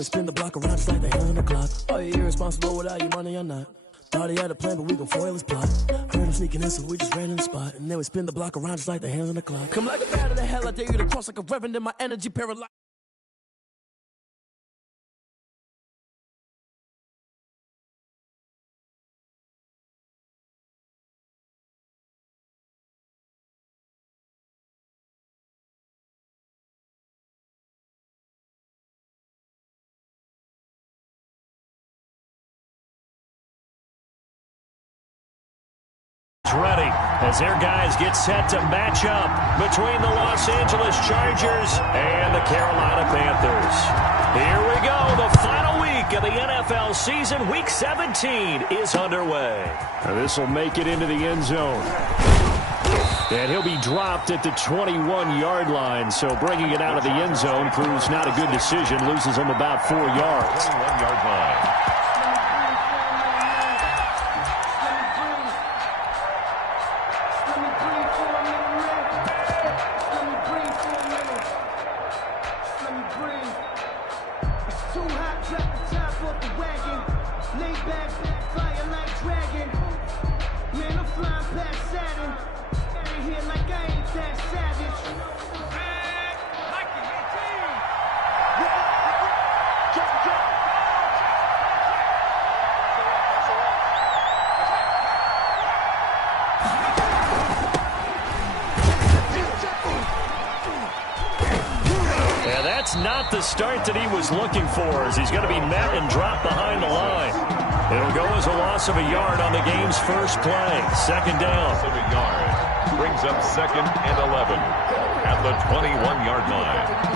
we spin the block around just like the hand on the clock. Are you irresponsible without your money or not? Thought he had a plan, but we gon' foil his plot. Heard him sneaking in, so we just ran in the spot. And then we spin the block around just like the hands on the clock. Come like a bat of the hell, I dare you to cross like a reverend in my energy paralyzed. Ready as their guys get set to match up between the Los Angeles Chargers and the Carolina Panthers. Here we go. The final week of the NFL season. Week 17 is underway. This will make it into the end zone. And he'll be dropped at the 21-yard line. So bringing it out of the end zone proves not a good decision. Loses him about 4 yards. 21-yard line. Not the start that he was looking for, as he's going to be met and dropped behind the line. It'll go as a loss of a yard on the game's first play. Second down. Loss of a yard brings up 2nd and 11 at the 21-yard line.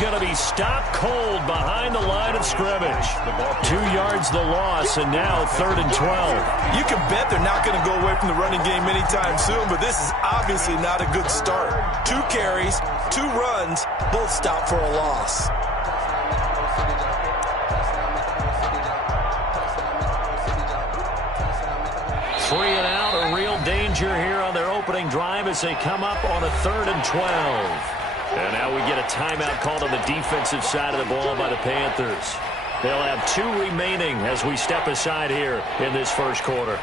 Going to be stopped cold behind the line of scrimmage. 2 yards the loss, and now 3rd and 12. You can bet they're not going to go away from the running game anytime soon, but this is obviously not a good start. 2 carries, 2 runs, both stopped for a loss. Free and out, a real danger here on their opening drive as they come up on a 3rd and 12. And now we get a timeout called on the defensive side of the ball by the Panthers. They'll have 2 remaining as we step aside here in this first quarter.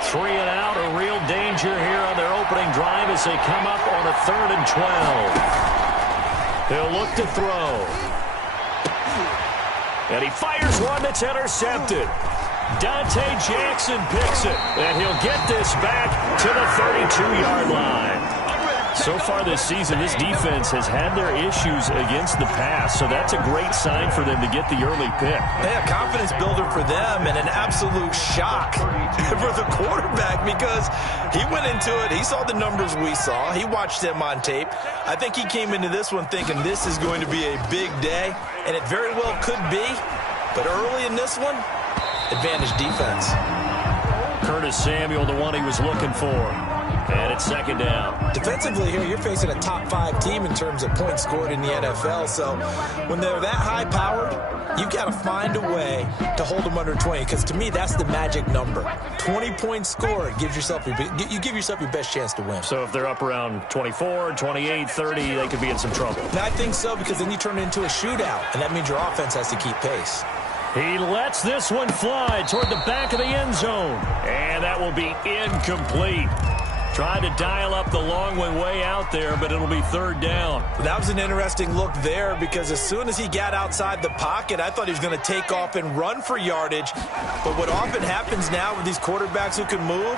Free and out, a real danger here on their opening drive as they come up on a 3rd and 12. He'll look to throw. And he fires one that's intercepted. Dante Jackson picks it, and he'll get this back to the 32-yard line. So far this season, this defense has had their issues against the pass, so that's a great sign for them to get the early pick. Yeah, confidence builder for them and an absolute shock for the quarterback because he went into it. He saw the numbers we saw. He watched them on tape. I think he came into this one thinking this is going to be a big day, and it very well could be. But early in this one, advantage defense. Curtis Samuel, the one he was looking for. And it's 2nd down. Defensively here, you're facing a top 5 team in terms of points scored in the NFL. So when they're that high-powered, you've got to find a way to hold them under 20. Because to me, that's the magic number. 20 points scored, you give yourself your best chance to win. So if they're up around 24, 28, 30, they could be in some trouble. And I think so, because then you turn it into a shootout, and that means your offense has to keep pace. He lets this one fly toward the back of the end zone. And that will be incomplete. Trying to dial up the long one way out there, but it'll be 3rd down. That was an interesting look there because as soon as he got outside the pocket, I thought he was going to take off and run for yardage. But what often happens now with these quarterbacks who can move,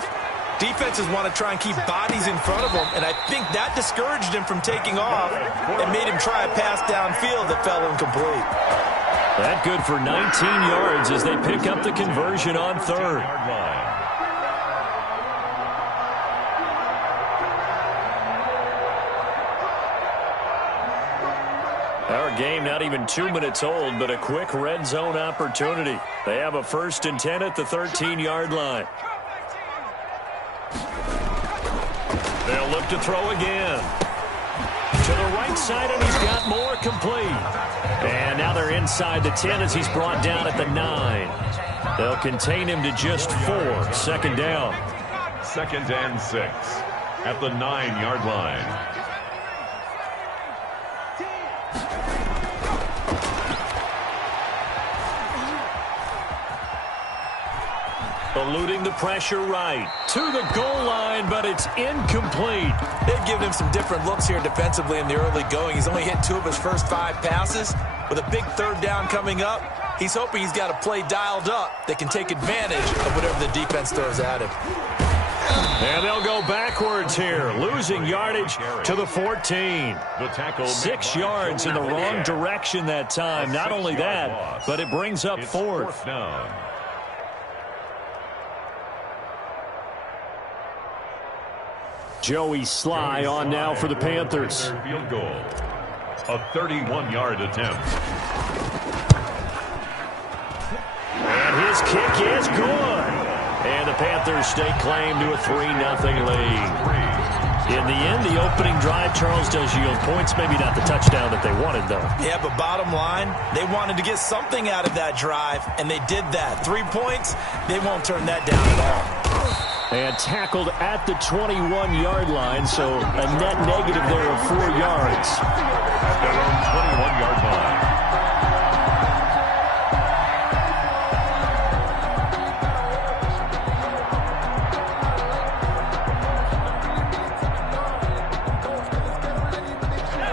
defenses want to try and keep bodies in front of them, and I think that discouraged him from taking off and made him try a pass downfield that fell incomplete. That good for 19 yards as they pick up the conversion on 3rd. Our game not even 2 minutes old, but a quick red zone opportunity. They have a 1st and 10 at the 13-yard line. They'll look to throw again. To the right side, and he's got more complete. And now they're inside the 10 as he's brought down at the 9. They'll contain him to just 4. 2nd down. 2nd and 6 at the 9-yard line. Eluding the pressure right. To the goal line, but it's incomplete. They've given him some different looks here defensively in the early going. He's only hit 2 of his first 5 passes. With a big 3rd down coming up, he's hoping he's got a play dialed up that can take advantage of whatever the defense throws at him. And they'll go backwards here, losing yardage to the 14. 6 yards in the wrong direction that time. Not only that, but it brings up 4th down. Joey Sly on now for the Panthers. Field goal. A 31-yard attempt. And his kick is good. And the Panthers stake claim to a 3-0 lead. In the end, the opening drive, Charles, does yield points. Maybe not the touchdown that they wanted, though. Yeah, but bottom line, they wanted to get something out of that drive, and they did that. 3 points, they won't turn that down at all. And tackled at the 21-yard line, so a net negative there of 4 yards. At their own 21-yard line.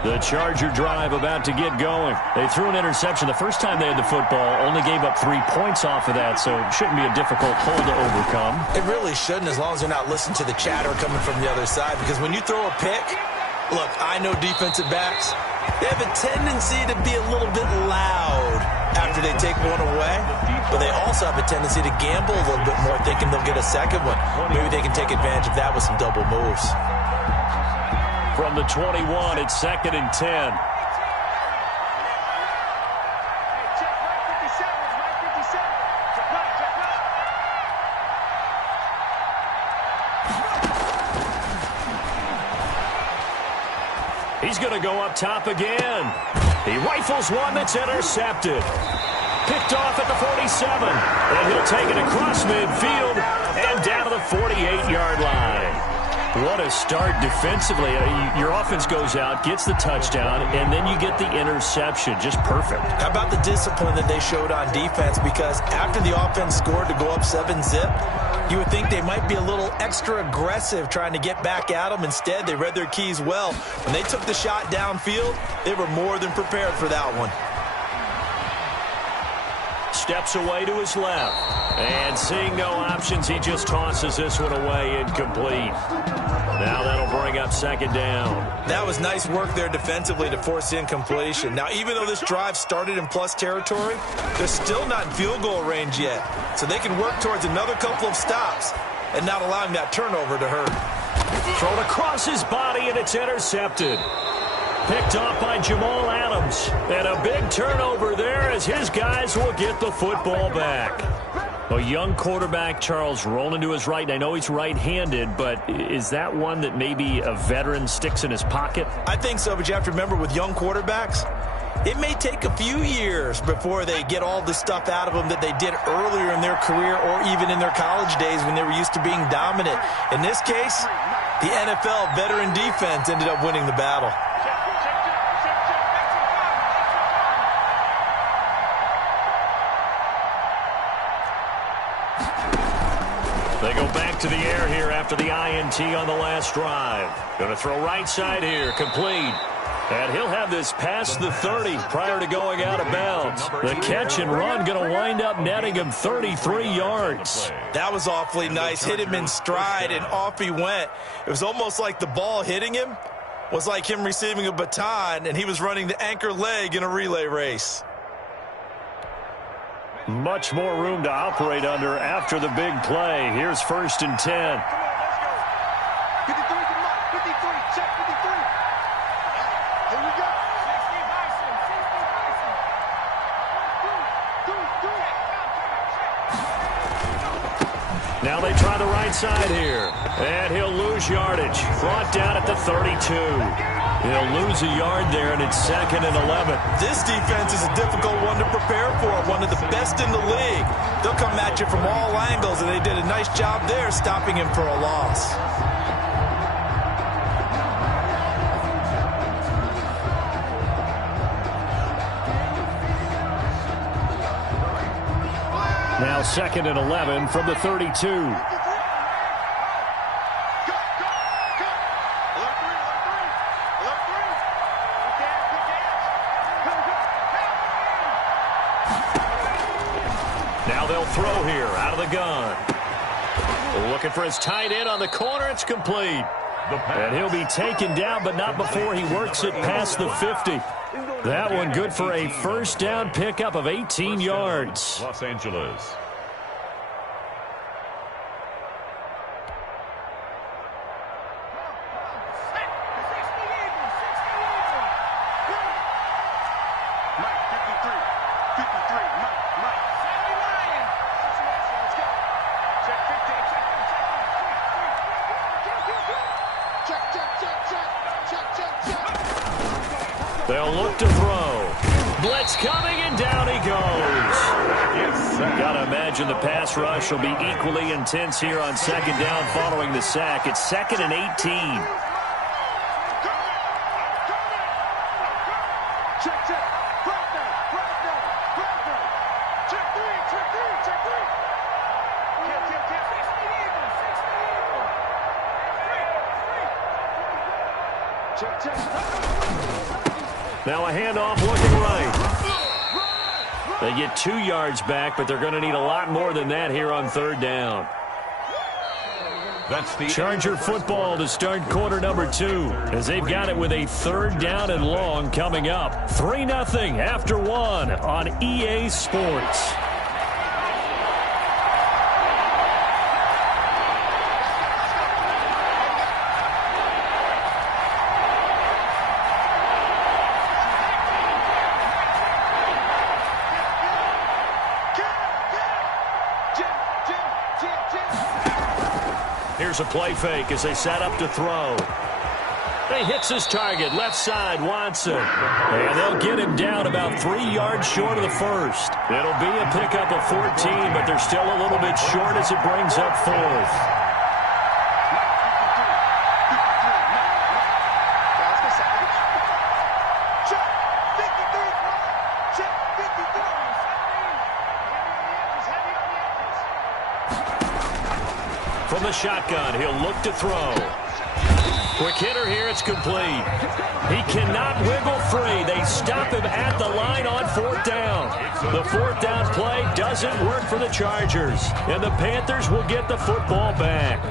The Charger drive about to get going. They threw an interception the first time they had the football, only gave up 3 points off of that, so it shouldn't be a difficult hole to overcome. It really shouldn't, as long as they're not listening to the chatter coming from the other side, because when you throw a pick, look, I know defensive backs, they have a tendency to be a little bit loud after they take one away, but they also have a tendency to gamble a little bit more, thinking they'll get a second one. Maybe they can take advantage of that with some double moves. From the 21, it's 2nd and 10. He's going to go up top again. He rifles one that's intercepted. Picked off at the 47. And he'll take it across midfield and down to the 48-yard line. What a start defensively. Your offense goes out, gets the touchdown, and then you get the interception. Just perfect. How about the discipline that they showed on defense? Because after the offense scored to go up 7-zip, you would think they might be a little extra aggressive trying to get back at them. Instead, they read their keys well. When they took the shot downfield, they were more than prepared for that one. Steps away to his left. And seeing no options, he just tosses this one away incomplete. Now that'll bring up 2nd down. That was nice work there defensively to force incompletion. Now, even though this drive started in plus territory, they're still not in field goal range yet. So they can work towards another couple of stops and not allowing that turnover to hurt. Thrown across his body, and it's intercepted. Picked off by Jamal Adams. And a big turnover there as his guys will get the football back. A young quarterback, Charles, rolling to his right. And I know he's right-handed, but is that one that maybe a veteran sticks in his pocket? I think so, but you have to remember with young quarterbacks, it may take a few years before they get all the stuff out of them that they did earlier in their career or even in their college days when they were used to being dominant. In this case, the NFL veteran defense ended up winning the battle. They go back to the air here after the INT on the last drive. Going to throw right side here, complete. And he'll have this past the 30 prior to going out of bounds. The catch and run going to wind up netting him 33 yards. That was awfully nice. Hit him in stride, and off he went. It was almost like the ball hitting him was like him receiving a baton, and he was running the anchor leg in a relay race. Much more room to operate under after the big play. Here's 1st and 10. Now they try the right side here. And he'll lose yardage. Brought down at the 32. He'll lose a yard there, and it's 2nd and 11. This defense is a difficult one to prepare for. One of the best in the league. They'll come at you from all angles, and they did a nice job there stopping him for a loss. Now 2nd and 11 from the 32. Now they'll throw here out of the gun. Looking for his tight end on the corner. It's complete. And he'll be taken down, but not before he works it past the 50. That one good for a first down pickup of 18 yards. Los Angeles. They'll look to throw. Blitz coming, and down he goes. Gotta imagine the pass rush will be equally intense here on 2nd down following the sack. It's 2nd and 18. Now a handoff looking right. They get 2 yards back, but they're going to need a lot more than that here on 3rd down. That's the Charger football to start quarter number 2, as they've got it with a 3rd down and long coming up. 3-0 after 1 on EA Sports. Here's a play fake as they set up to throw. He hits his target, left side, Watson. And they'll get him down about 3 yards short of the first. It'll be a pickup of 14, but they're still a little bit short as it brings up 4th. From the shotgun, he'll look to throw. Quick hitter here, it's complete. He cannot wiggle free. They stop him at the line on 4th down. The 4th down play doesn't work for the Chargers, and the Panthers will get the football back.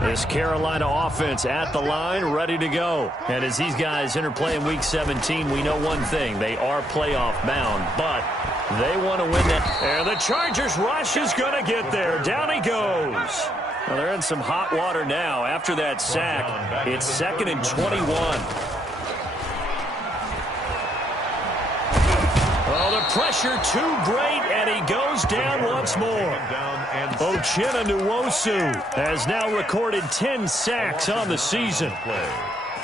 This Carolina offense at the line, ready to go. And as these guys interplay in Week 17, we know one thing. They are playoff bound, but they want to win that. And the Chargers rush is going to get there. Down he goes. Well, they're in some hot water now after that sack. It's 2nd and 21. Oh, the pressure too great, and he goes down once more. Uchenna Nwosu has now recorded 10 sacks on the season.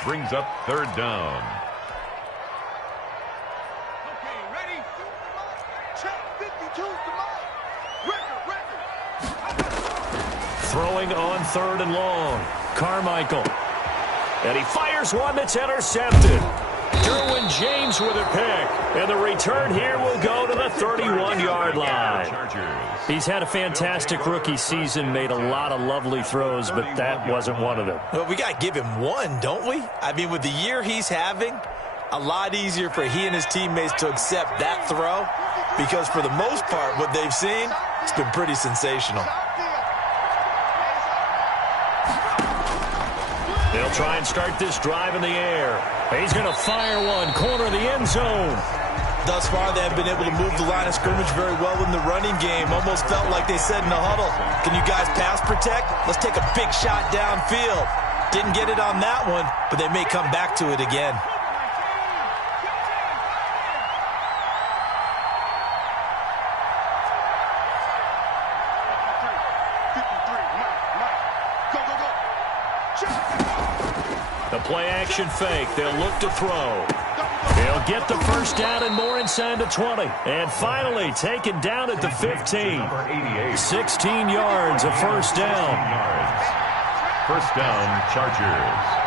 Brings up 3rd down. Throwing on 3rd and long. Carmichael. And he fires one that's intercepted. Derwin James with a pick. And the return here will go to the 31-yard line. He's had a fantastic rookie season, made a lot of lovely throws, but that wasn't one of them. Well, we got to give him one, don't we? I mean, with the year he's having, a lot easier for he and his teammates to accept that throw, because for the most part, what they've seen, it's been pretty sensational. They'll try and start this drive in the air. He's going to fire one, corner of the end zone. Thus far, they have been able to move the line of scrimmage very well in the running game. Almost felt like they said in the huddle, can you guys pass protect? Let's take a big shot downfield. Didn't get it on that one, but they may come back to it again. The play-action fake. They'll look to throw. He'll get the first down and more inside the 20. And finally taken down at the 15. 16 yards, a first down. First down, Chargers.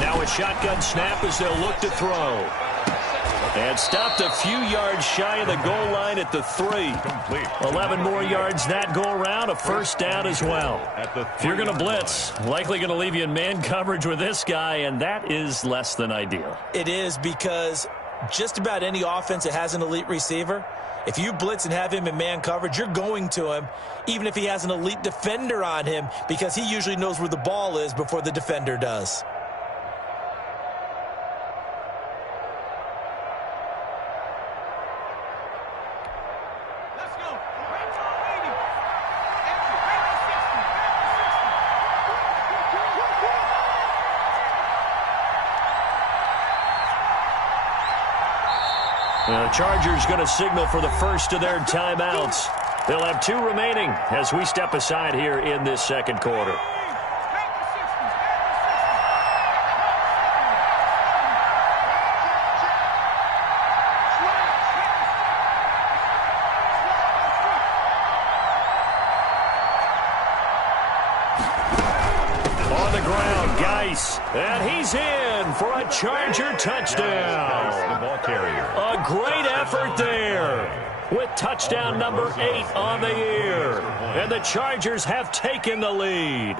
Now a shotgun snap as they'll look to throw. And stopped a few yards shy of the goal line at the 3. 11 more yards that go around, a first down as well. If you're going to blitz, likely going to leave you in man coverage with this guy, and that is less than ideal. It is, because just about any offense that has an elite receiver, if you blitz and have him in man coverage, you're going to him, even if he has an elite defender on him, because he usually knows where the ball is before the defender does. The Chargers going to signal for the first of their timeouts. They'll have 2 remaining as we step aside here in this second quarter. On the ground, Geis, and he's in for a Charger touchdown. The ball carrier. A great effort there with touchdown number 8 on the year. And the Chargers have taken the lead.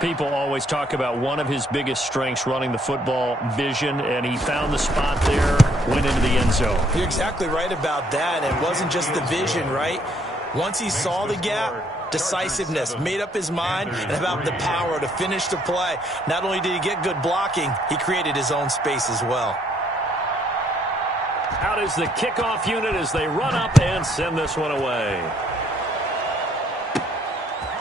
People always talk about one of his biggest strengths running the football, vision, and he found the spot there, went into the end zone. You're exactly right about that. It wasn't just the vision, right? Once he saw the gap, decisiveness, made up his mind, and about the power to finish the play. Not only did he get good blocking, he created his own space as well. Out is the kickoff unit as they run up and send this one away.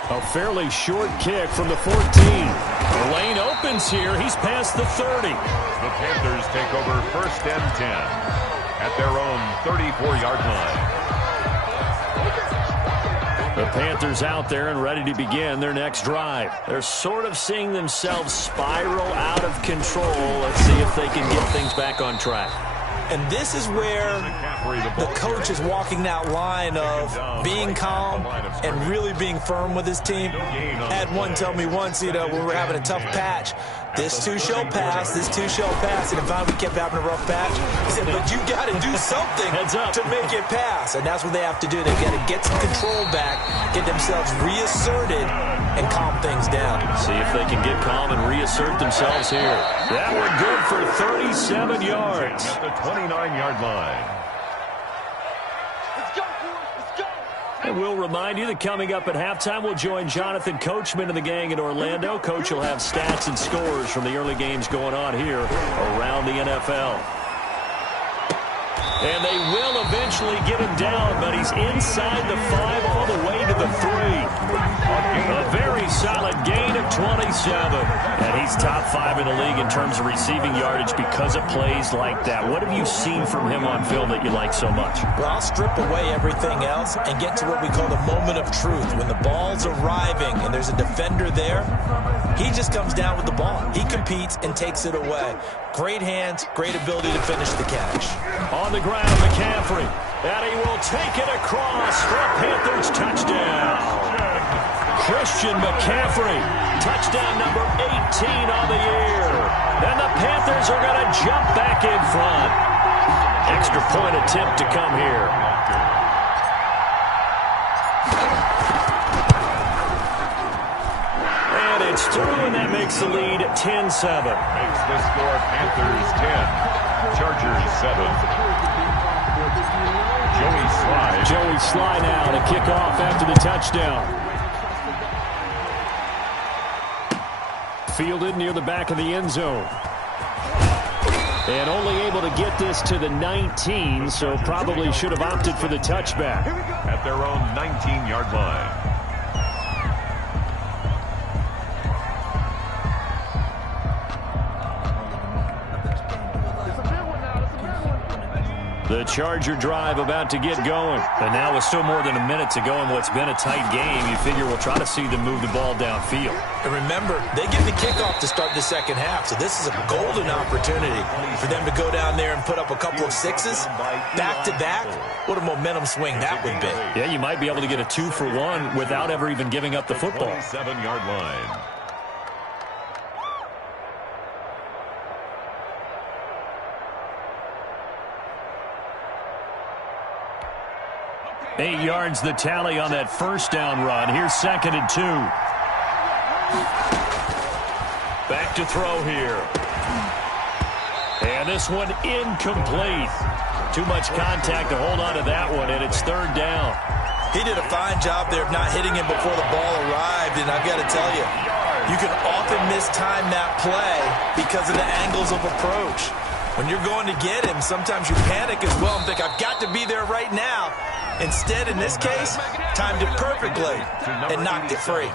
A fairly short kick from the 14. The lane opens here. He's past the 30. The Panthers take over first and 10 at their own 34-yard line. The Panthers out there and ready to begin their next drive. They're sort of seeing themselves spiral out of control. Let's see if they can get things back on track. And this is where the coach is walking that line of being calm and really being firm with his team. I had one tell me once, when we were having a tough patch, this too shall pass, this too shall pass. And if we kept having a rough patch, he said, but you got to do something to make it pass. And that's what they have to do. They've got to get some control back, get themselves reasserted, and calm things down. See if they can get calm and reassert themselves here. That one good for 37 yards. At the 29-yard line. And we'll remind you that coming up at halftime, we'll join Jonathan Coachman and the gang in Orlando. Coach will have stats and scores from the early games going on here around the NFL. And they will eventually get him down, but he's inside the 5 all the way to the 3. A very solid gain of 27. And he's top 5 in the league in terms of receiving yardage because of plays like that. What have you seen from him on film that you like so much? Well, I'll strip away everything else and get to what we call the moment of truth. When the ball's arriving and there's a defender there, he just comes down with the ball. He competes and takes it away. Great hands, great ability to finish the catch. On the ground, McCaffrey. And he will take it across for a Panthers touchdown. Christian McCaffrey, touchdown number 18 on the year. And the Panthers are going to jump back in front. Extra point attempt to come here. And it's through, and that makes the lead 10-7. Makes the score Panthers 10, Chargers 7. Joey Sly now to kick off after the touchdown. Fielded near the back of the end zone. And only able to get this to the 19, so probably should have opted for the touchback. At their own 19-yard line. The Charger drive about to get going. And now with still more than a minute to go in what's been a tight game, you figure we'll try to see them move the ball downfield. And remember, they get the kickoff to start the second half, so this is a golden opportunity for them to go down there and put up a couple of sixes back-to-back. What a momentum swing that would be. Yeah, you might be able to get a 2-for-1 without ever even giving up the football. 27-yard line. Eight yards the tally on that first down run. Here's 2nd and 2. Back to throw here. And this one incomplete. Too much contact to hold on to that one, and it's 3rd down. He did a fine job there of not hitting him before the ball arrived, and I've got to tell you, you can often mistime that play because of the angles of approach. When you're going to get him, sometimes you panic as well and think, I've got to be there right now. Instead, in this case, timed it perfectly and knocked it free.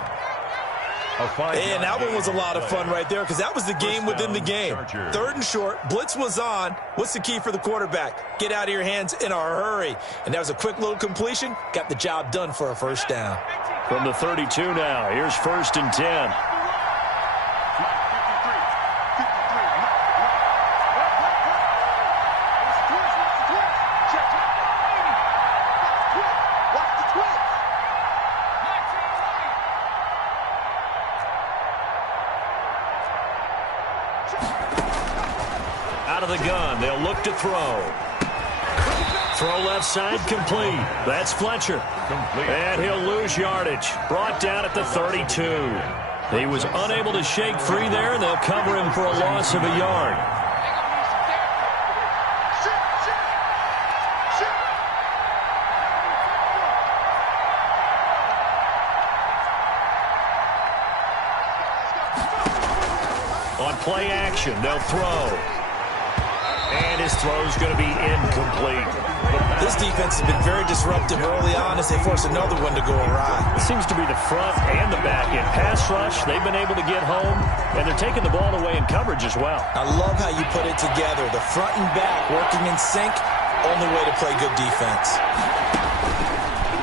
And that one was a lot of fun right there because that was the game within the game. 3rd and short, blitz was on. What's the key for the quarterback? Get out of your hands in a hurry. And that was a quick little completion. Got the job done for a first down. From the 32 now, here's 1st and 10. Out of the gun, they'll look to throw. Throw left side, complete. That's Fletcher. And he'll lose yardage. Brought down at the 32. He was unable to shake free there, and they'll cover him for a loss of a yard. On play action, they'll throw. And his throw's going to be incomplete. This defense has been very disruptive early on as they force another one to go awry. It seems to be the front and the back end. Pass rush, they've been able to get home, and they're taking the ball away in coverage as well. I love how you put it together. The front and back working in sync, only way to play good defense.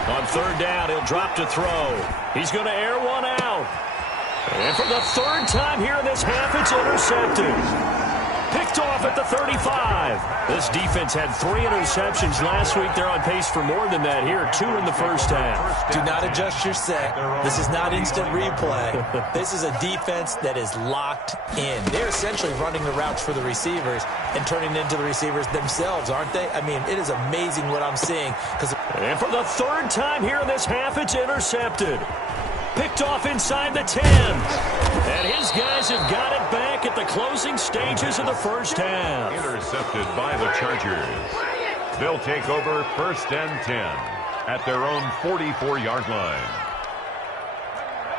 On 3rd down, he'll drop to throw. He's going to air one out. And for the 3rd time here in this half, it's intercepted. Picked off at the 35. This defense had 3 interceptions last week. They're on pace for more than that here. 2 in the first half. Do not adjust your set. This is not instant replay. This is a defense that is locked in. They're essentially running the routes for the receivers and turning into the receivers themselves, aren't they? I mean, it is amazing what I'm seeing. And for the 3rd time here in this half, it's intercepted. Picked off inside the 10. And his guys have got it back at the closing stages of the first half. Intercepted by the Chargers. They'll take over 1st and 10 at their own 44-yard line.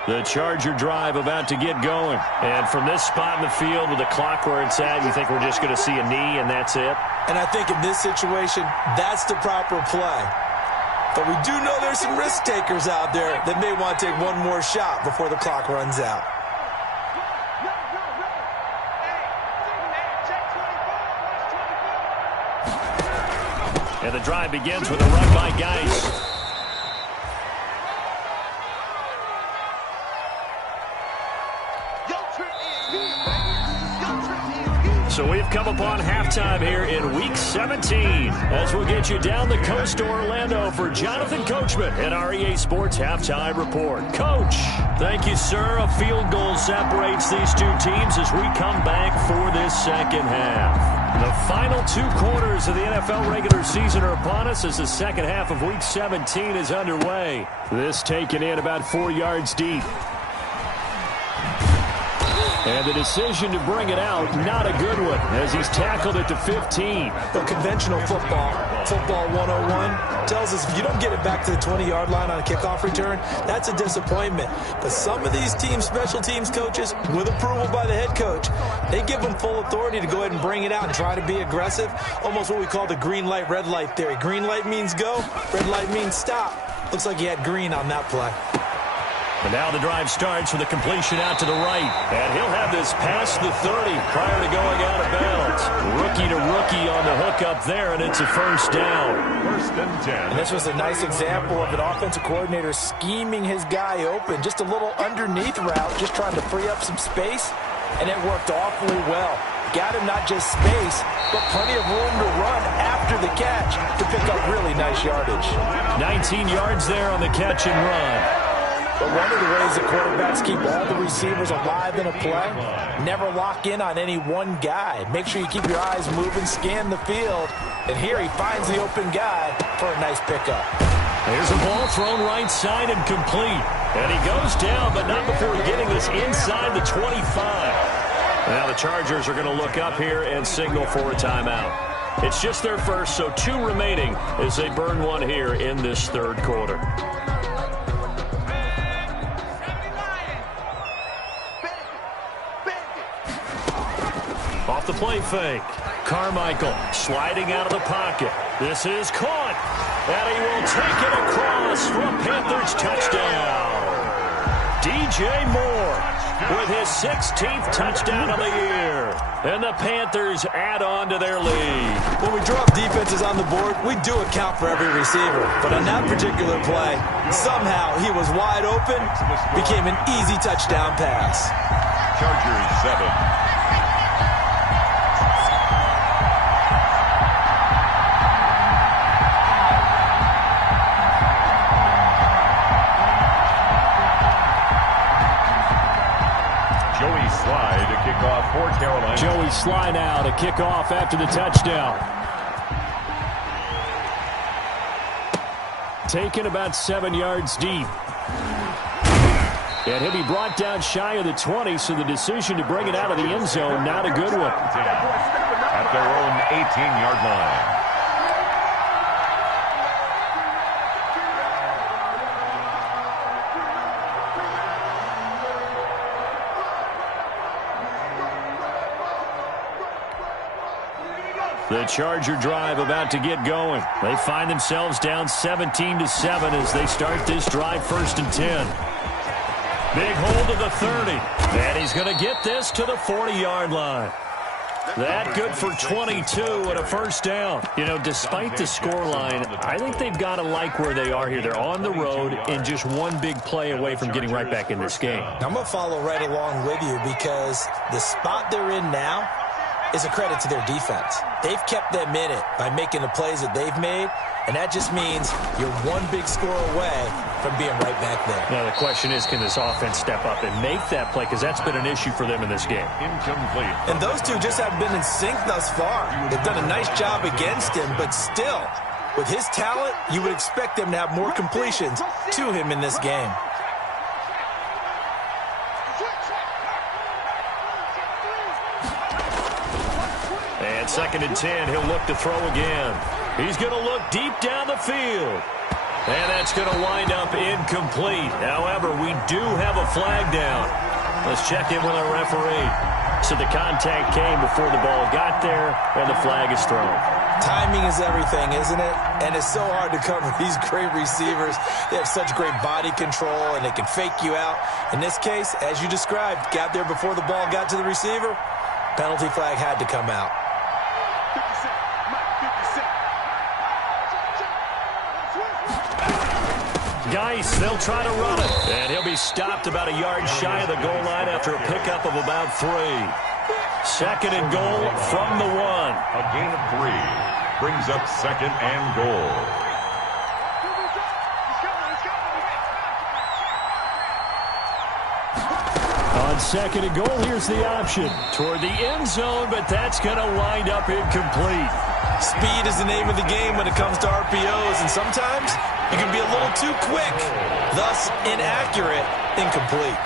The Charger drive about to get going. And from this spot in the field with the clock where it's at, you think we're just going to see a knee and that's it? And I think in this situation, that's the proper play. But we do know there's some risk takers out there that may want to take one more shot before the clock runs out. And the drive begins with a run by Geis. So we've come upon halftime here in Week 17 as we'll get you down the coast to Orlando for Jonathan Coachman at our EA Sports Halftime Report. Coach, thank you, sir. A field goal separates these two teams as we come back for this second half. The final 2 quarters of the NFL regular season are upon us as the second half of Week 17 is underway. This taken in about 4 yards deep. And the decision to bring it out, not a good one, as he's tackled at the 15. But conventional football 101, tells us if you don't get it back to the 20-yard line on a kickoff return, that's a disappointment. But some of these teams, special teams coaches, with approval by the head coach, they give them full authority to go ahead and bring it out and try to be aggressive, almost what we call the green light, red light theory. Green light means go, red light means stop. Looks like he had green on that play. And now the drive starts with a completion out to the right. And he'll have this past the 30 prior to going out of bounds. rookie to rookie on the hook up there, and it's a first down. First and 10. And this was a nice example of an offensive coordinator scheming his guy open. Just a little underneath route, just trying to free up some space, and it worked awfully well. Got him not just space, but plenty of room to run after the catch to pick up really nice yardage. 19 yards there on the catch and run. But one of the ways that quarterbacks keep all the receivers alive in a play, never lock in on any one guy. Make sure you keep your eyes moving, scan the field, and here he finds the open guy for a nice pickup. Here's a ball thrown right side and complete. And he goes down, but not before getting this inside the 25. Now the Chargers are going to look up here and signal for a timeout. It's just their first, so 2 remaining as they burn one here in this third quarter. Off the play fake. Carmichael sliding out of the pocket. This is caught. And he will take it across for a Panthers touchdown. DJ Moore with his 16th touchdown of the year. And the Panthers add on to their lead. When we drop defenses on the board, we do account for every receiver. But on that particular play, somehow he was wide open, became an easy touchdown pass. Chargers 7. For Carolina. Joey Sly now to kick off after the touchdown. Taken about 7 yards deep. And he'll be brought down shy of the 20, so the decision to bring it out of the end zone, not a good one. At their own 18-yard line. The Charger drive about to get going. They find themselves down 17-7 as they start this drive, first and 10. Big hold of the 30. And he's going to get this to the 40-yard line. That good for 22 and a first down. You know, despite the scoreline, I think they've got to like where they are here. They're on the road and just one big play away from getting right back in this game. I'm going to follow right along with you because the spot they're in now is a credit to their defense. They've kept them in it by making the plays that they've made, and that just means you're one big score away from being right back there. Now the question is, can this offense step up and make that play? Because that's been an issue for them in this game. Incomplete. And those two just haven't been in sync thus far. They've done a nice job against him, but still, with his talent, you would expect them to have more completions to him in this game. And second and 10, he'll look to throw again. He's going to look deep down the field. And that's going to wind up incomplete. However, we do have a flag down. Let's check in with our referee. So the contact came before the ball got there, and the flag is thrown. Timing is everything, isn't it? And it's so hard to cover these great receivers. They have such great body control, and they can fake you out. In this case, as you described, got there before the ball got to the receiver. Penalty flag had to come out. Geis, they'll try to run it. And he'll be stopped about a yard shy of the goal line after a pickup of about 3. Second and goal from the 1. A gain of 3 brings up second and goal. On second and goal, here's the option. Toward the end zone, but that's going to wind up incomplete. Speed is the name of the game when it comes to RPOs, and sometimes you can be a little too quick, thus inaccurate, incomplete.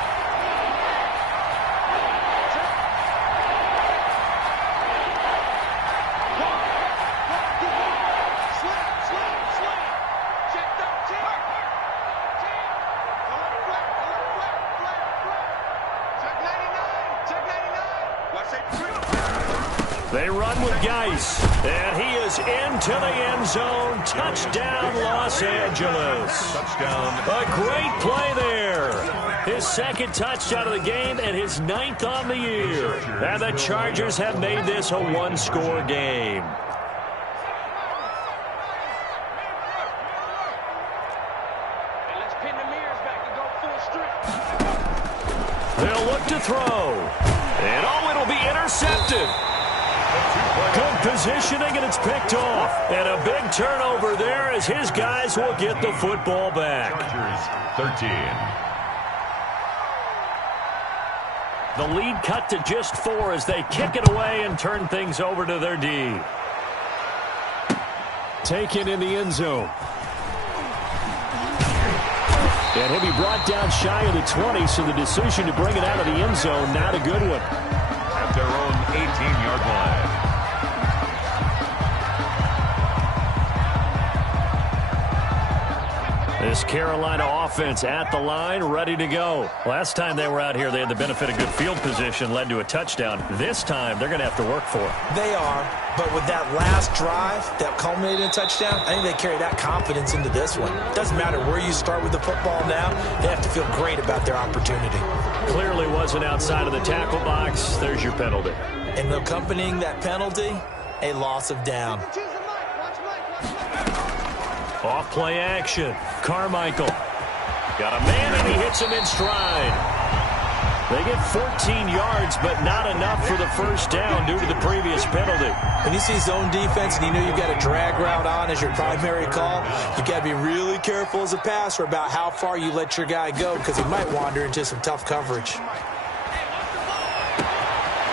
They run with Geis, and he is into the end zone. Touchdown, Los Angeles. Touchdown. A great play there. His second touchdown of the game and his 9th on the year. And the Chargers have made this a one-score game. They'll look to throw. And it'll be intercepted. Good positioning, and it's picked off. And a big turnover there as his guys will get the football back. Chargers 13. The lead cut to just 4 as they kick it away and turn things over to their D. Taken in the end zone. And he'll be brought down shy of the 20, so the decision to bring it out of the end zone, not a good one. At their own 18-yard line. This Carolina offense at the line, ready to go. Last time they were out here, they had the benefit of good field position, led to a touchdown. This time, they're going to have to work for it. They are, but with that last drive that culminated in a touchdown, I think they carry that confidence into this one. Doesn't matter where you start with the football now, they have to feel great about their opportunity. Clearly wasn't outside of the tackle box. There's your penalty. And accompanying that penalty, a loss of down. Off play action. Carmichael. Got a man and he hits him in stride. They get 14 yards, but not enough for the first down due to the previous penalty. When you see zone defense and you know you've got a drag route on as your primary call, you've got to be really careful as a passer about how far you let your guy go because he might wander into some tough coverage.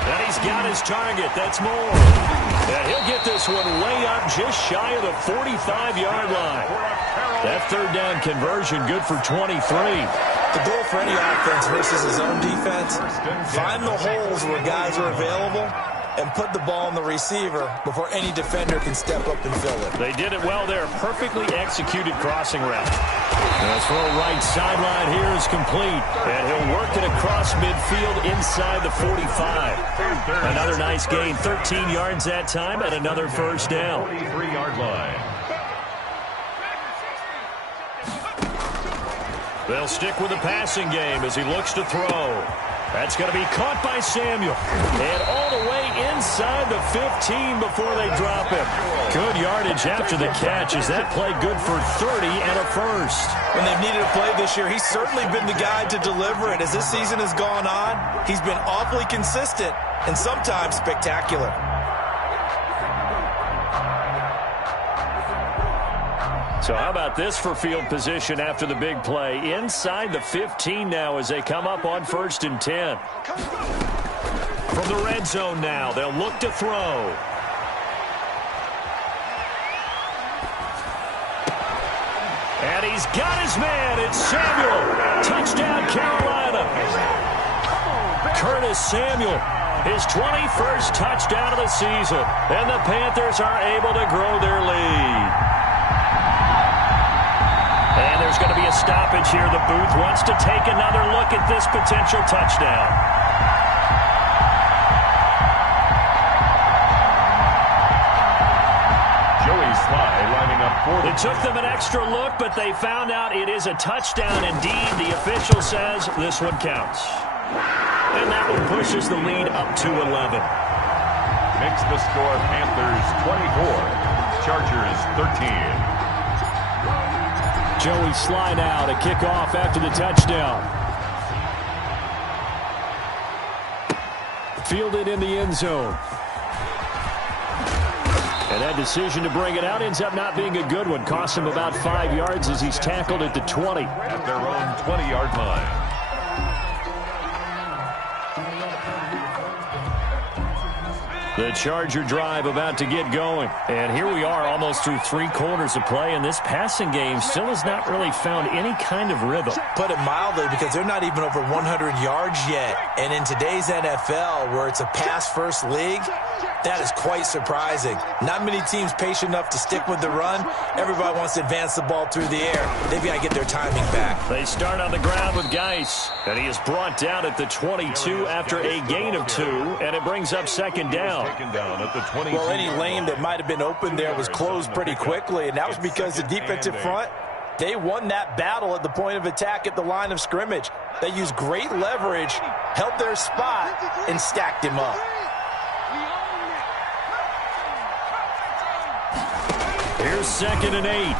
And he's got his target. That's more. And he'll get this one way up just shy of the 45-yard line. That third down conversion good for 23. The goal for any offense versus his own defense, find the holes where guys are available and put the ball in the receiver before any defender can step up and fill it. They did it well there. Perfectly executed crossing route. The throw right sideline here is complete. And he'll work it across midfield inside the 45. Another nice gain. 13 yards that time and another first down. 43-yard line. They'll stick with the passing game as he looks to throw. That's going to be caught by Samuel. And all the way inside the 15 before they drop him. Good yardage after the catch as that play good for 30 and a first. When they've needed a play this year, he's certainly been the guy to deliver it. As this season has gone on, he's been awfully consistent and sometimes spectacular. So how about this for field position after the big play? Inside the 15 now as they come up on 1st and 10. From the red zone now, they'll look to throw. And he's got his man. It's Samuel. Touchdown, Carolina. Curtis Samuel, his 21st touchdown of the season. And the Panthers are able to grow their lead. And there's going to be a stoppage here. The booth wants to take another look at this potential touchdown. Joey Sly lining up for It took them an extra look, but they found out it is a touchdown indeed. The official says this one counts. And that one pushes the lead up to 11. Makes the score Panthers 24, Chargers 13. Joey Sly now to kick off after the touchdown. Fielded in the end zone. And that decision to bring it out ends up not being a good one. Costs him about 5 yards as he's tackled at the 20. At their own 20-yard line. The Charger drive about to get going. And here we are almost through 3 quarters of play, and this passing game still has not really found any kind of rhythm. Put it mildly, because they're not even over 100 yards yet. And in today's NFL, where it's a pass-first league, that is quite surprising. Not many teams patient enough to stick with the run. Everybody wants to advance the ball through the air. They've got to get their timing back. They start on the ground with Geis, and he is brought down at the 22 after a gain of 2, and it brings up second down. Well, any lane that might have been open there was closed pretty quickly, and that was because the defensive front, they won that battle at the point of attack at the line of scrimmage. They used great leverage, held their spot, and stacked him up. Here's 2nd and 8.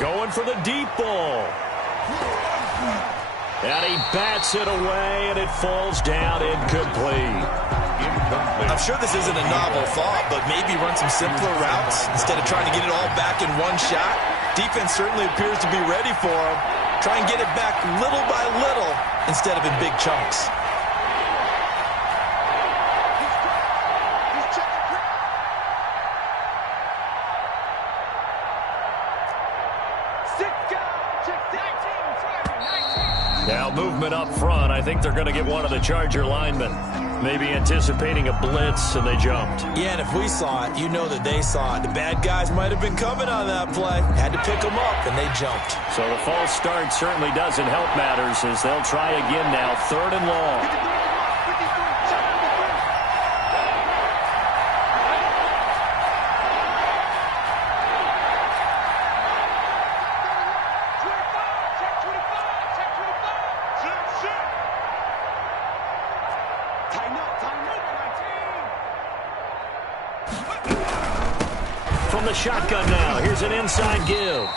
Going for the deep ball. And he bats it away, and it falls down incomplete. I'm sure this isn't a novel thought, but maybe run some simpler routes instead of trying to get it all back in one shot. Defense certainly appears to be ready for him. Try and get it back little by little instead of in big chunks. Now movement up front. I think they're going to get one of the Charger linemen. Maybe anticipating a blitz, and they jumped. Yeah, and if we saw it, you know that they saw it. The bad guys might have been coming on that play. Had to pick them up, and they jumped. So the false start certainly doesn't help matters as they'll try again now. 3rd and long. From the shotgun now, here's an inside give.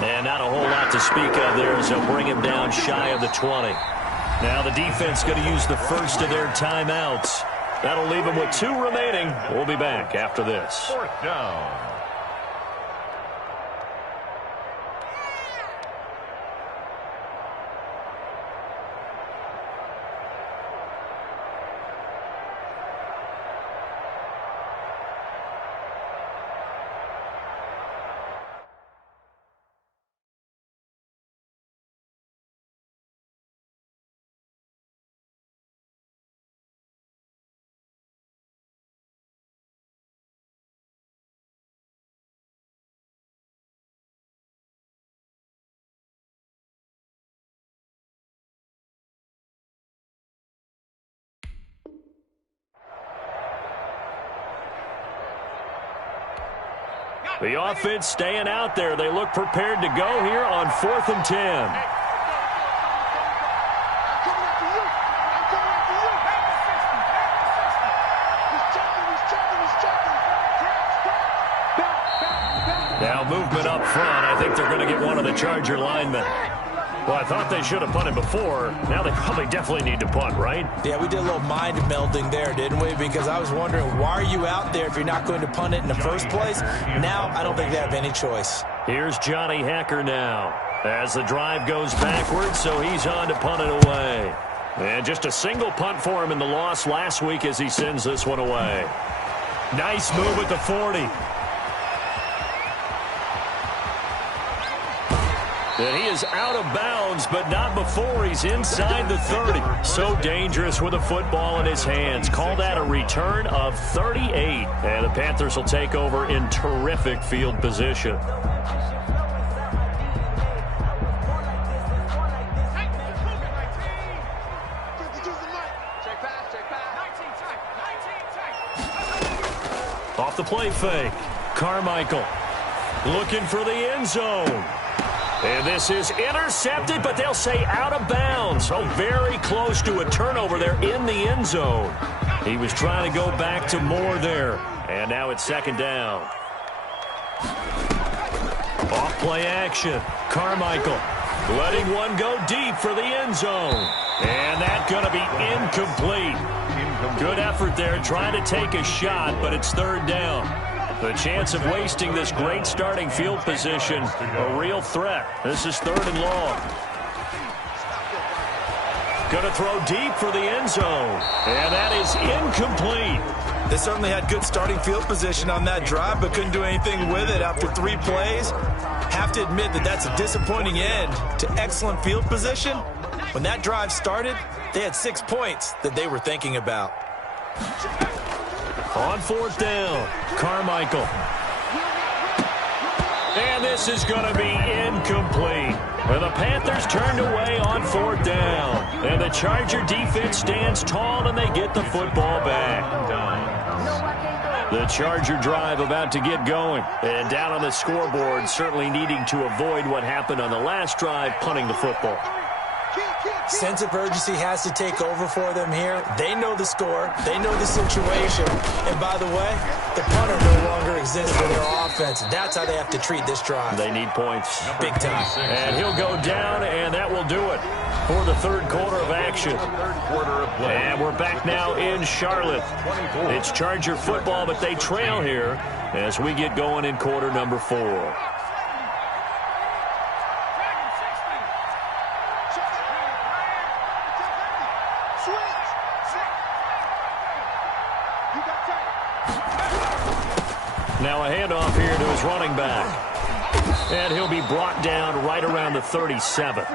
And not a whole lot to speak of there as they'll bring him down shy of the 20. Now the defense going to use the first of their timeouts. That'll leave them with 2 remaining. We'll be back after this. 4th down. The offense staying out there. They look prepared to go here on 4th and 10. Now movement up front. I think they're going to get one of the Charger linemen. Well, I thought they should have punted before. Now they probably definitely need to punt, right? Yeah, we did a little mind melding there, didn't we? Because I was wondering, why are you out there if you're not going to punt it in the first place? Now, I don't think they have any choice. Here's Johnny Hacker now as the drive goes backwards, so he's on to punt it away. And just a single punt for him in the loss last week as he sends this one away. Nice move at the 40. And he is out of bounds, but not before he's inside the 30. So dangerous with a football in his hands. Call that a return of 38. And the Panthers will take over in terrific field position. Off the play fake. Carmichael looking for the end zone. And this is intercepted, but they'll say out of bounds. So very close to a turnover there in the end zone. He was trying to go back to Moore there. And now it's 2nd down. Off play action. Carmichael letting one go deep for the end zone. And that's going to be incomplete. Good effort there trying to take a shot, but it's 3rd down. The chance of wasting this great starting field position, a real threat. This is 3rd and long. Going to throw deep for the end zone. And that is incomplete. They certainly had good starting field position on that drive, but couldn't do anything with it after 3 plays. Have to admit that that's a disappointing end to excellent field position. When that drive started, they had 6 points that they were thinking about. On 4th down, Carmichael. And this is going to be incomplete. Well, the Panthers turned away on 4th down. And the Charger defense stands tall, and they get the football back. The Charger drive about to get going. And down on the scoreboard, certainly needing to avoid what happened on the last drive, punting the football. Sense of urgency has to take over for them here. They know the score. They know the situation. And by the way, the punter no longer exists for their offense. That's how they have to treat this drive. They need points. Big time. And he'll go down, and that will do it for the third quarter of action. And we're back now in Charlotte. It's Charger football, but they trail here as we get going in quarter number 4. Now a handoff here to his running back. And he'll be brought down right around the 37.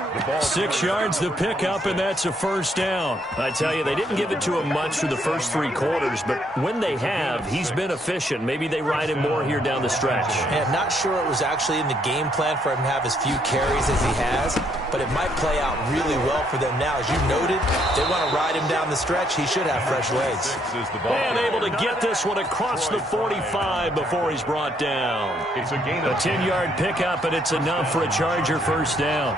6 yards the pickup, and that's a first down. I tell you, they didn't give it to him much through the first 3 quarters, but when they have, he's been efficient. Maybe they ride him more here down the stretch. Yeah, not sure it was actually in the game plan for him to have as few carries as he has, but it might play out really well for them now. As you noted, they want to ride him down the stretch. He should have fresh legs. And able to get this one across the 45 before he's brought down. It's a gain of A 10-yard pickup, and it's enough for a Charger first down.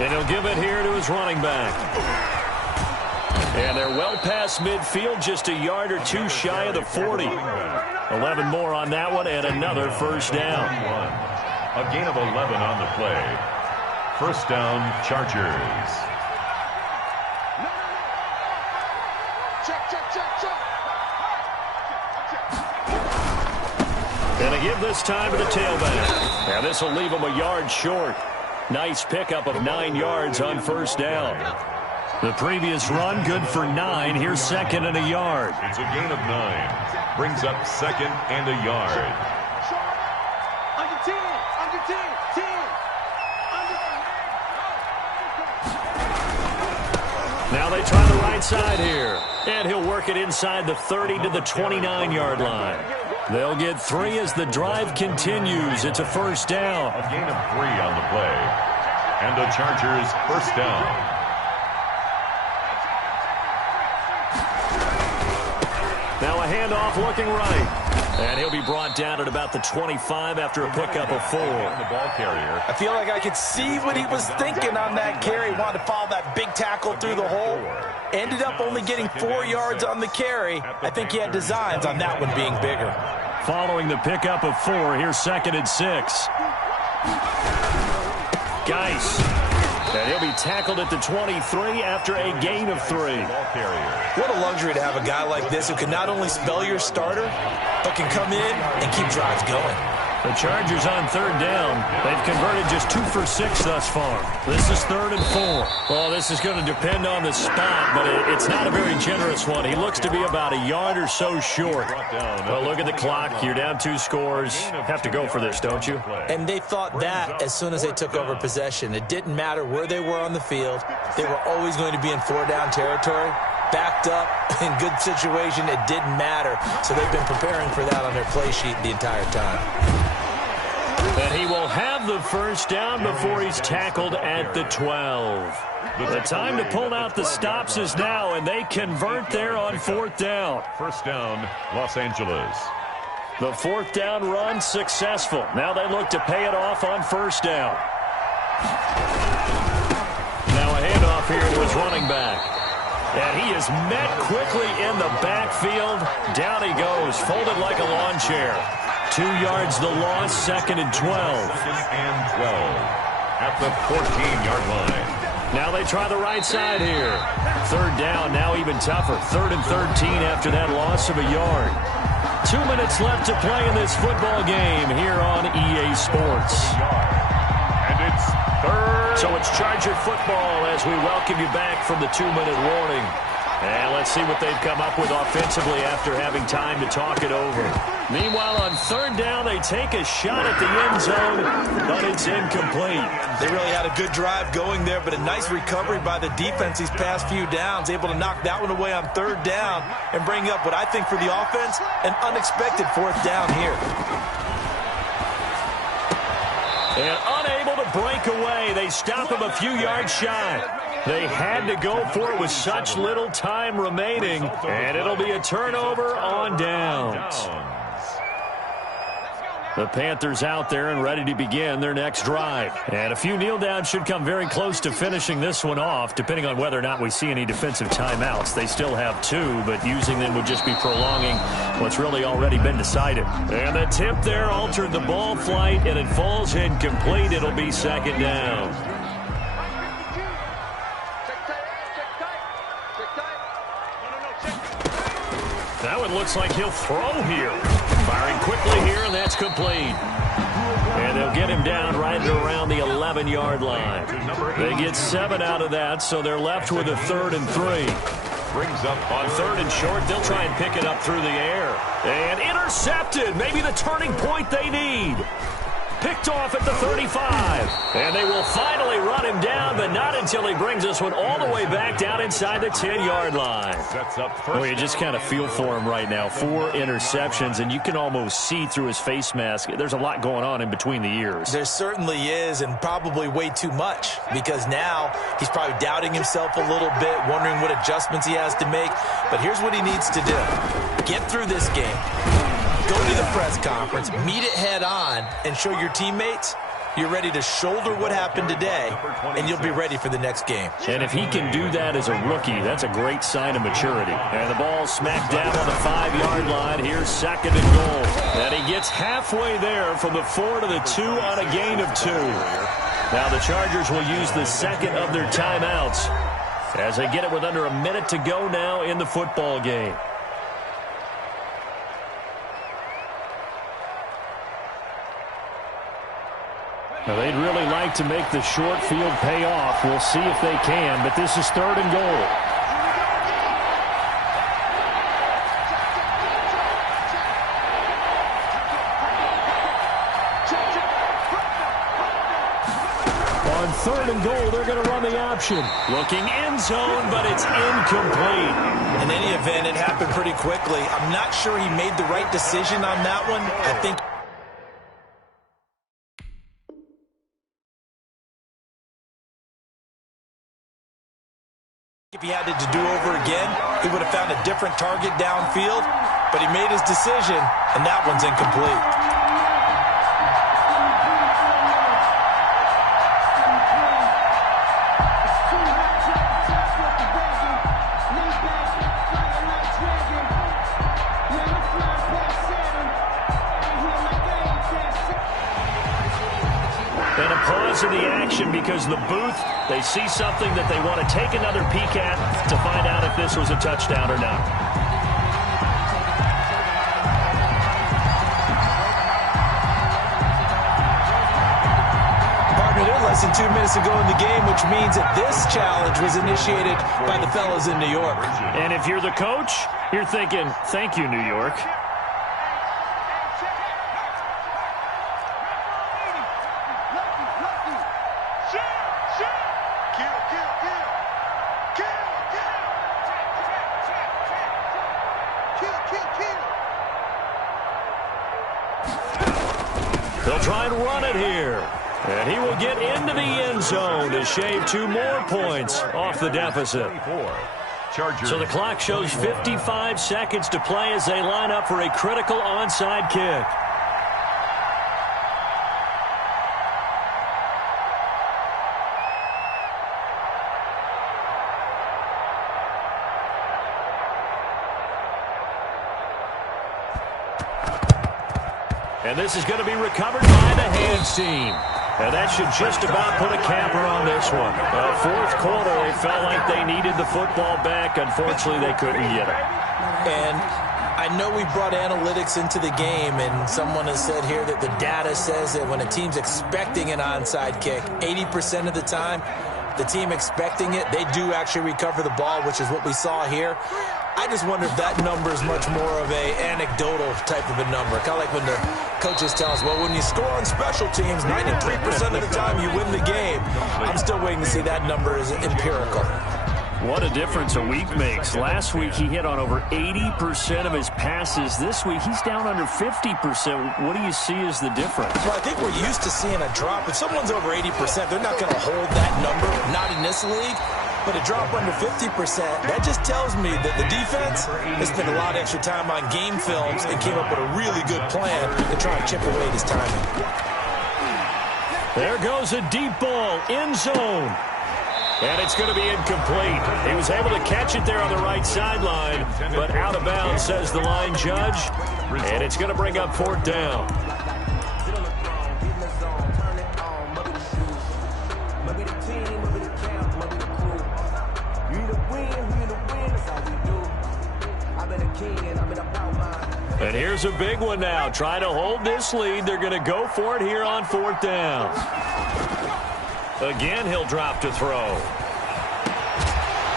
And he'll give it here to his running back. And they're well past midfield, just a yard or 2 shy of the 40. 11 more on that one, and another first down. A gain of 11 on the play. First down, Chargers. And a give this time to the tailback. Now this will leave him a yard short. Nice pickup of 9 yards on first down. The previous run good for 9. Here's second and a yard. It's a gain of 9. Brings up second and a yard. Now they try the right side here. And he'll work it inside the 30 to the 29-yard line. They'll get 3 as the drive continues. It's a first down. A gain of 3 on the play. And the Chargers first down. Now a handoff looking right. And he'll be brought down at about the 25 after a pickup of 4. The ball carrier. I feel like I could see what he was thinking on that carry. Wanted to follow that big tackle through the hole. Ended up only getting 4 yards on the carry. I think he had designs on that one being bigger. Following the pickup of 4, here's second and 6. Geis. And he'll be tackled at the 23 after a gain of 3. What a luxury to have a guy like this who can not only spell your starter, but can come in and keep drives going. The Chargers on third down. They've converted just 2 for 6 thus far. This is third and 4. Well, this is going to depend on the spot, but it's not a very generous one. He looks to be about a yard or so short. Well, look at the clock. You're down 2 scores. Have to go for this, don't you? And they thought that as soon as they took over possession. It didn't matter where they were on the field. They were always going to be in 4-down territory. Backed up, in good situation, it didn't matter. So they've been preparing for that on their play sheet the entire time. And he will have the first down before he's tackled at the 12. The time to pull out the stops is now, and they convert there on 4th down. First down, Los Angeles. The 4th down run successful. Now they look to pay it off on first down. Now a handoff here to his running back. And he is met quickly in the backfield. Down he goes, folded like a lawn chair. 2 yards the loss, second and 12. Second and 12 at the 14-yard line. Now they try the right side here. Third down, now even tougher. 3rd and 13 after that loss of a yard. 2 minutes left to play in this football game here on EA Sports. And it's third. So it's Charger football as we welcome you back from the 2-minute warning. And let's see what they've come up with offensively after having time to talk it over. Meanwhile, on third down, they take a shot at the end zone, but it's incomplete. They really had a good drive going there, but a nice recovery by the defense these past few downs, able to knock that one away on third down and bring up what I think for the offense, an unexpected 4th down here. And unable to break away, they stop him a few yards shy. They had to go for it with such little time remaining, and it'll be a turnover on downs. The Panthers out there and ready to begin their next drive. And a few kneel downs should come very close to finishing this one off, depending on whether or not we see any defensive timeouts. They still have 2, but using them would just be prolonging what's really already been decided. And the tip there altered the ball flight, and it falls incomplete. It'll be second down. That one looks like he'll throw here. Firing quickly here, and that's complete. And they'll get him down right around the 11-yard line. They get 7 out of that, so they're left with a 3rd and 3. Brings up on 3rd and short. They'll try and pick it up through the air. And intercepted. Maybe the turning point they need. Picked off at the 35. And they will finally run him down, but not until he brings this one all the way back down inside the 10-yard line. Oh, you just kind of feel for him right now. 4 interceptions, and you can almost see through his face mask. There's a lot going on in between the ears. There certainly is, and probably way too much, because now he's probably doubting himself a little bit, wondering what adjustments he has to make. But here's what he needs to do. Get through this game. Go to the press conference, meet it head on, and show your teammates you're ready to shoulder what happened today, and you'll be ready for the next game. And if he can do that as a rookie, that's a great sign of maturity. And the ball smacked down on the 5-yard line. Here's 2nd and goal. And he gets halfway there from the 4 to the 2 on a gain of 2. Now the Chargers will use the 2nd of their timeouts as they get it with under a minute to go now in the football game. Now they'd really like to make the short field pay off. We'll see if they can, but this is 3rd and goal. On 3rd and goal, they're going to run the option. Looking end zone, but it's incomplete. In any event, it happened pretty quickly. I'm not sure he made the right decision on that one. I think if he had it to do over again, he would have found a different target downfield, but he made his decision, and that one's incomplete. And a pause in the action because the booth, they see something that they want to take another peek at to find out if this was a touchdown or not. Partner, they're less than 2 minutes to go in the game, which means that this challenge was initiated by the fellas in New York. And if you're the coach, you're thinking, thank you, New York. They'll try and run it here. And he will get into the end zone to shave 2 more points off the deficit. So the clock shows 55 seconds to play as they line up for a critical onside kick. And this is going to be recovered by the hands team. And that should just about put a capper on this one. Fourth quarter, they felt like they needed the football back. Unfortunately, they couldn't get it. And I know we brought analytics into the game, and someone has said here that the data says that when a team's expecting an onside kick, 80% of the time, the team expecting it, they do actually recover the ball, which is what we saw here. I just wonder if that number is much more of a anecdotal type of a number. Kind of like when the coaches tell us, well, when you score on special teams, 93% of the time you win the game. I'm still waiting to see that number is empirical. What a difference a week makes. Last week he hit on over 80% of his passes. This week he's down under 50%. What do you see as the difference? Well, I think we're used to seeing a drop. If someone's over 80%, they're not going to hold that number, not in this league. But to drop under 50%, that just tells me that the defense has spent a lot of extra time on game films and came up with a really good plan to try and chip away at his timing. There goes a deep ball, end zone. And it's going to be incomplete. He was able to catch it there on the right sideline, but out of bounds, says the line judge. And it's going to bring up 4th down. And here's a big one now. Trying to hold this lead. They're going to go for it here on 4th down. Again, he'll drop to throw.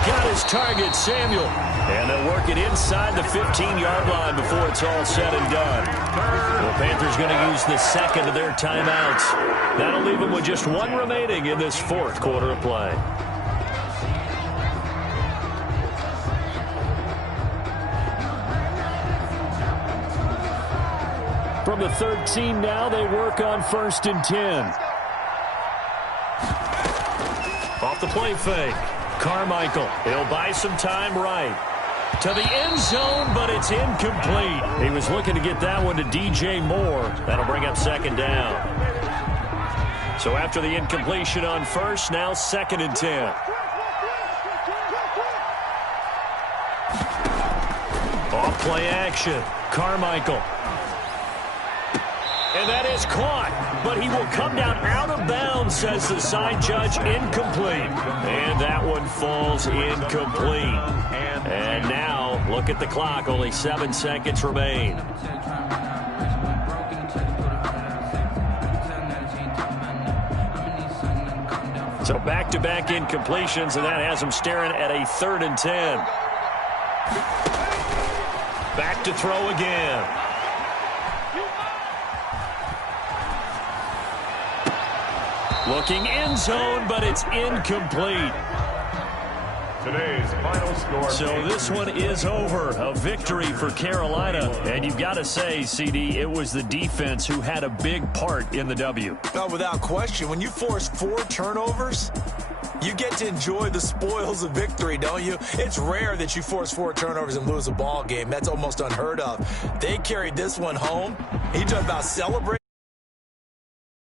Got his target, Samuel. And they'll work it inside the 15-yard line before it's all said and done. The Panthers going to use the second of their timeouts. That'll leave them with just one remaining in this 4th quarter of play. From the 13 now, they work on 1st and 10. Off the play fake. Carmichael, he'll buy some time right. To the end zone, but it's incomplete. He was looking to get that one to DJ Moore. That'll bring up 2nd down. So after the incompletion on 1st, now 2nd and 10. Off play action. Carmichael. And that is caught, but he will come down out of bounds, says the side judge, incomplete. And that one falls incomplete. And now, look at the clock, only 7 seconds remain. So back-to-back incompletions, and that has him staring at a 3rd and 10. Back to throw again. Looking end zone, but it's incomplete. Today's final score. So this one is over. A victory for Carolina. And you've got to say, CD, it was the defense who had a big part in the W. No, without question. When you force 4 turnovers, you get to enjoy the spoils of victory, don't you? It's rare that you force 4 turnovers and lose a ball game. That's almost unheard of. They carried this one home. He talked about celebrating.